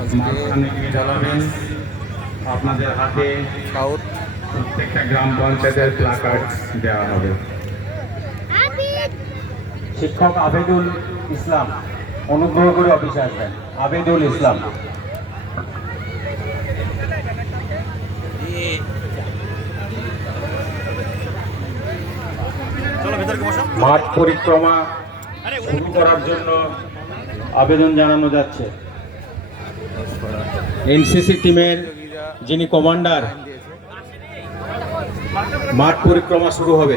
মাঝখানে গিয়ে দাঁড়াবেন। আপনাদের হাতে সাউথ প্রত্যেকটা গ্রাম পঞ্চায়েতের প্লাকার্ড দেওয়া হবে। শিক্ষক আবেদুল ইসলাম, অনুগ্রহ করে অফিসে আসবেন। আবেদুল ইসলাম। মাঠ পরিক্রমা শুরু করার জন্য আবেদন জানানো যাচ্ছে। এনসিসি টিমের যিনি কমান্ডার, মাঠ পরিক্রমা শুরু হবে।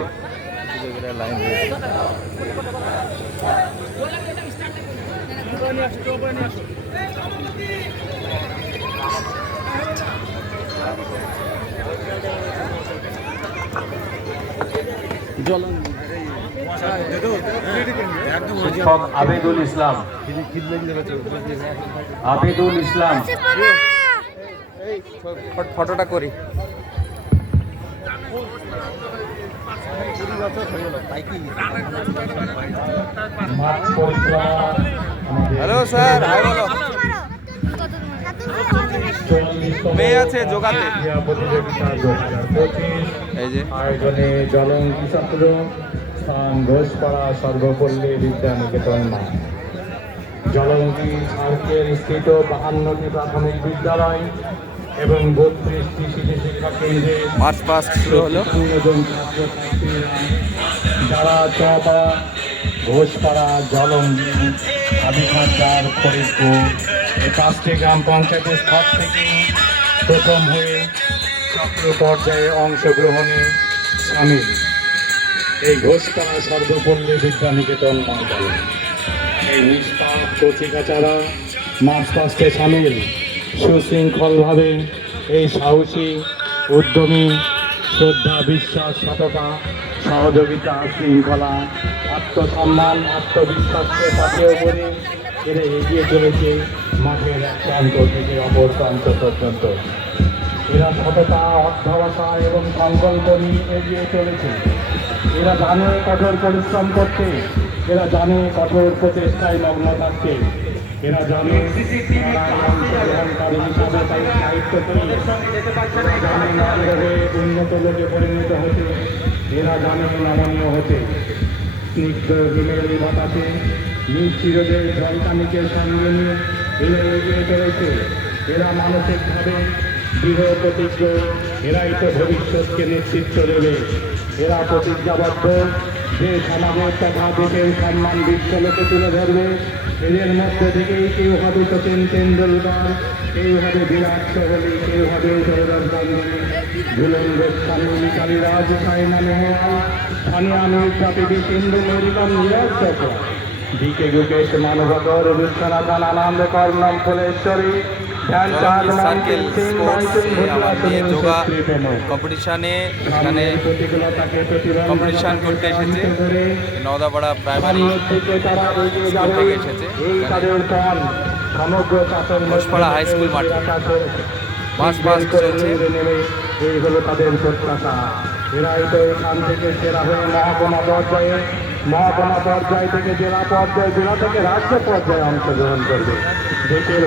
শিক্ষক আবেদুল ইসলাম। আবেদুল ইসলাম, ফটোটা করি। মাঠ পরিক্রমা হ্যালো স্যার, হাই বলো। মেয়ে আছে যোগাতে। প্রতিযোগিতা 2025 এই যে আয়োজনে জলঙ্কি ছাত্র স্থান ঘোষপাড়া সর্বপল্লী বিদ্যানিকেতন মাঠ। জলঙ্কি সার্কেল স্থিত 52টি প্রাথমিক বিদ্যালয় এবং 32টি শিশু শিক্ষা কেন্দ্রে মার্চ পাস্ট শুরু হলো। যারা চপাড়া, ঘোষপাড়া, জলঙ্গি, আদিঘাটার, ফরিদপুর এই 5টি গ্রাম পঞ্চায়েতের স্তর থেকে প্রথম হয়ে চক্র পর্যায়ে অংশগ্রহণে সামিল এই ঘোষপাড়া সর্বপল্লী বিদ্যানিকেতন ময়দানে এই নিষ্পাপ কচিকাচারা মার্চ পাস্টে সামিল। সুশৃঙ্খলভাবে এই সাহসী, উদ্যমী, শ্রদ্ধা, বিশ্বাস, সততা, সহযোগিতা, শৃঙ্খলা, আত্মসম্মান, আত্মবিশ্বাসকে পাথেয় করে এরা এগিয়ে চলেছে মাঠের এক প্রান্ত থেকে অপর প্রান্ত পর্যন্ত। এরা সততা, অধ্যবসা এবং সংকল্প নিয়ে এগিয়ে চলেছে। এরা জানে কঠোর পরিশ্রম করতে, এরা জানে কঠোর প্রচেষ্টায় মগ্ন থাকতে, এরা জানে অংশগ্রহণকারী হিসাবে তাই দায়িত্ব পেয়ে এরা জানে নারীভাবে উন্নত লোকে পরিণত হতে, এরা জানে নমনীয় হতে। স্নিগ্ধ হিমেলি বাতাসে নিজ চিরদের জলকানিকে সঙ্গে নিয়ে এরা এগিয়ে চলেছে। এরা মানসিকভাবে দৃঢ় প্রতিজ্ঞ, এরাই তো ভবিষ্যৎকে নেতৃত্ব দেবে। এরা প্রতিজ্ঞাবদ্ধ যে সমাজের তথা দেশের সম্মান বিশ্বলোকে তুলে ধরবে। এদের মধ্যে থেকেই কেউ হবে সচিন তেন্ডুলকর, কেউ হবে বিরাট কোহলি, কেউ হবে সৌরভ গাঙ্গুলি, ঝুলন গোস্বামী, মিতালি রাজ, সাইনা নেহওয়াল, সানিয়া মির্জা, পিভি সিন্ধু, মেরিকম, নীরজ চোপড়া, ডিকে গুকেশ, মানবগর, রুৎসানা খান, আনন্দ, কর্ণম, ফুলেশ্বরী, সার্কেল স্পোর্টস আমাদের যোগা কম্পিটিশানে এখানে কম্পিটিশান করতে এসেছে। নওদাপাড়া প্রাইমারি স্কুল থেকে এসেছে। ঘোষপাড়া হাই স্কুল মাঠে মার্চ পাস্ট চলছে। এই হলো তাদের প্রত্যাশা। এরাই তো এখান থেকে সেরা হয়ে মহকুমা পর্যায়ে, মহকুমা পর্যায় থেকে জেলা পর্যায়ে, জেলা থেকে রাজ্য পর্যায়ে অংশগ্রহণ করবে। দেশের